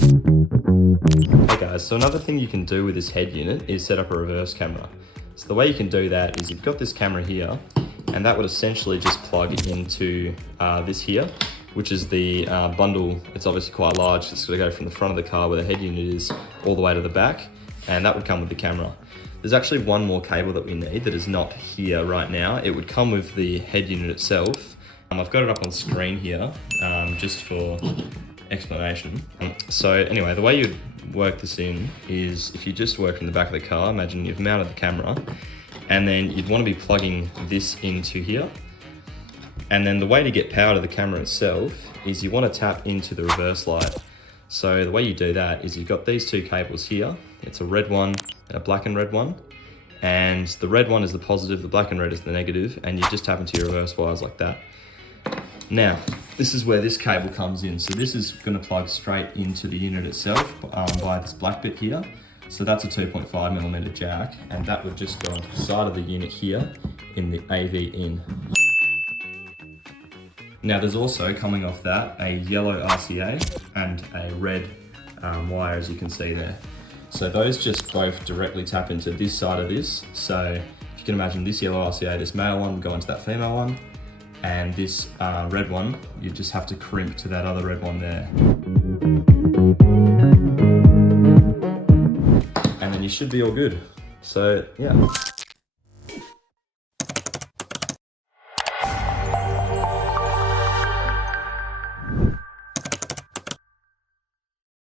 Hey guys, so another thing you can do with this head unit is set up a reverse camera. So the way you can do that is you've got this camera here, and that would essentially just plug into this here, which is the bundle. It's obviously quite large. It's going to go from the front of the car where the head unit is all the way to the back, and that would come with the camera. There's actually one more cable that we need that is not here right now. It would come with the head unit itself. I've got it up on screen here just for explanation. So anyway, the way you'd work this in is if you just work in the back of the car, imagine you've mounted the camera, and then you'd want to be plugging this into here. And then the way to get power to the camera itself is you want to tap into the reverse light. So the way you do that is you've got these two cables here. It's a red one and a black and red one. And the red one is the positive, the black and red is the negative, and you just tap into your reverse wires like that. Now, this is where this cable comes in. So this is going to plug straight into the unit itself via this black bit here. So that's a 2.5mm jack, and that would just go onto the side of the unit here in the AV in. Now there's also coming off that a yellow RCA and a red wire, as you can see there. So those just both directly tap into this side of this. So if you can imagine this yellow RCA, this male one would go into that female one, and this red one, you just have to crimp to that other red one there. And then you should be all good. So yeah.